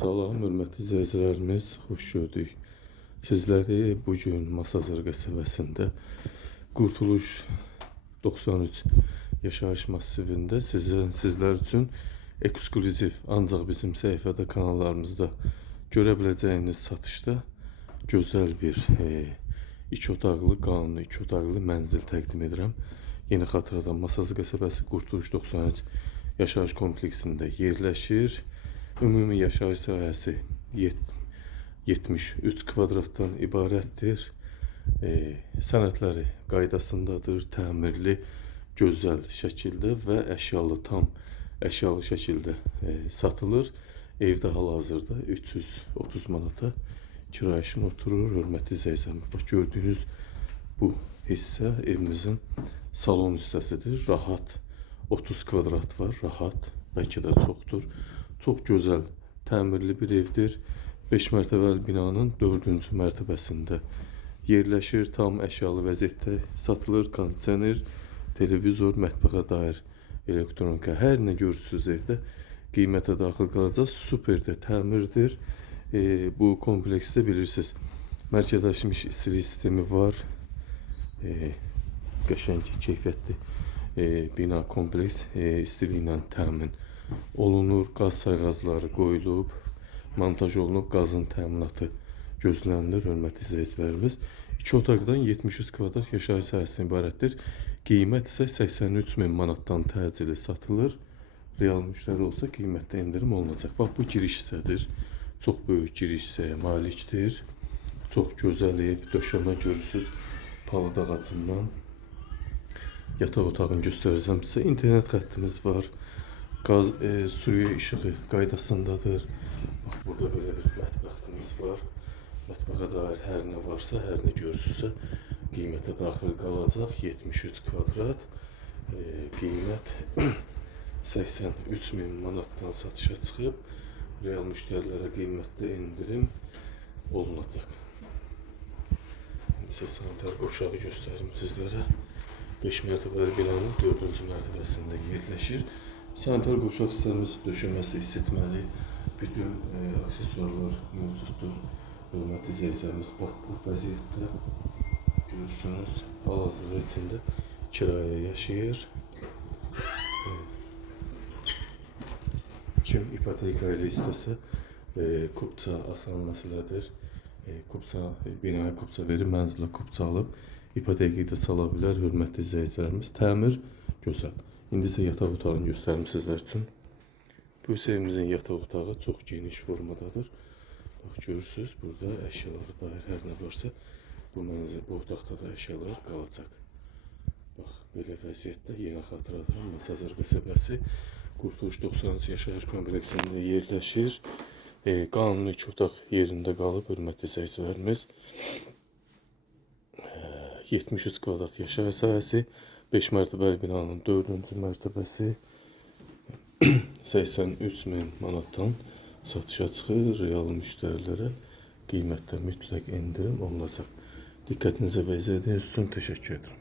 Salam, hörmətli izləyicilərimiz, xoş gördük. Sizləri bugün Masazır qəsəbəsində Qurtuluş 93 yaşayış massivində sizlər üçün eksklüziv, ancaq bizim səhifədə, kanallarımızda görə biləcəyiniz satışda gözəl bir iki otaqlı, qanuni iki otaqlı mənzil təqdim edirəm. Yeni xatırladan Masazır qəsəbəsi Qurtuluş 93 yaşayış kompleksində yerləşir. Ümumi yaşayış sahəsi 73 kvadratdan ibarətdir. Sənədləri qaydasındadır, təmirli, gözəl şəkildə və əşyalı, tam əşyalı şəkildə satılır. Evdə hal-hazırda 330 manata kirayəşin oturur. Hörmətli izləyicilərimiz, bax gördüyünüz bu hissə evimizin salon hissəsidir. Rahat 30 kvadrat var, rahat, bəlkə də çoxdur. Çox gözəl, təmirli bir evdir. 5 mərtəbəli binanın 4-cü mərtəbəsində yerləşir. Tam əşyalı vəziyyətdə satılır. Kondisioner, televizor, mətbəxə dair elektronika, hər nə görürsünüz evdə qiymətə daxil qalacaq. Super də təmirdir. Bu kompleksdə bilirsiniz, mərkəzləşmiş istilik sistemi var. Qəşəng, keyfiyyətli bina kompleks istiliklə təmin olunur. Qaz sayğacları qoyulub, montaj olunub, qazın təminatı gözlənilir. Hörmətli izləyicilərimiz, 2 otaqdan 73 kvadrat yaşayış sahəsindən ibarətdir. Qiymət isə 83.000 manatdan təcili satılır. Real müştəri olsa qiymətdə endirim olunacaq. Bax, bu giriş hissədir. Çox böyük giriş hissəyə malikdir. Çox gözəl ev, döşəmə görürsünüz palıd ağacından. Yataq otağını göstərəcəm sizə. İnternet xəttimiz var. Qaz, suyu, işığı qaydasındadır. Bax, burada belə bir mətbəximiz var. Mətbəxə dair hər nə varsa, hər nə görürsünüzsə qiymətə daxil qalacaq. 73 kvadrat. Qiymət 83.000 manatdan satışa çıxıb. Real müştərilərə qiymətdə endirim olunacaq. İndi isə sanitar qovşağı göstərim sizlərə. 5 mərtəbəli binanın 4-cü mərtəbəsində yerləşir. Sanitar qovşaq hissəmiz döşəməsi, isitməli, bütün aksesuarlar mövcuddur. Hörmətli izləyicilərimiz, bax, bu vəziyyətdə görürsünüz, hal-hazırda içində kirayə yaşayır. Kim ipoteka ilə istəsə, kupça asan məsələdir. Binaya kupça verir, mənzilə kupça alıb, ipotekayı da sala bilər. Hörmətli izləyicilərimiz, təmir gözəl. İndi isə yataq otağını göstərim sizlər üçün. Bu isə evimizin yataq otağı çox geniş formadadır. Bax, görürsünüz, burada əşyalara dair hər nə varsa bu otaqda da əşyalar qalacaq. Bax, belə vəziyyətdə yenə xatırladıram, Masazır qəsəbəsi Qurtuluş 93 yaşayış kompleksində yerləşir. Qanuni 2 otaq yerində qalıb, hörmətli izləyicilərimiz. 73 kvadrat yaşayış sahəsi, 5 mərtəbəli binanın 4-cü mərtəbəsi 83.000 manatdan satışa çıxır. Real müştərilərə qiymətdə mütləq endirim olunacaq. Diqqətinizə və izlədiyiniz üçün təşəkkür edirəm.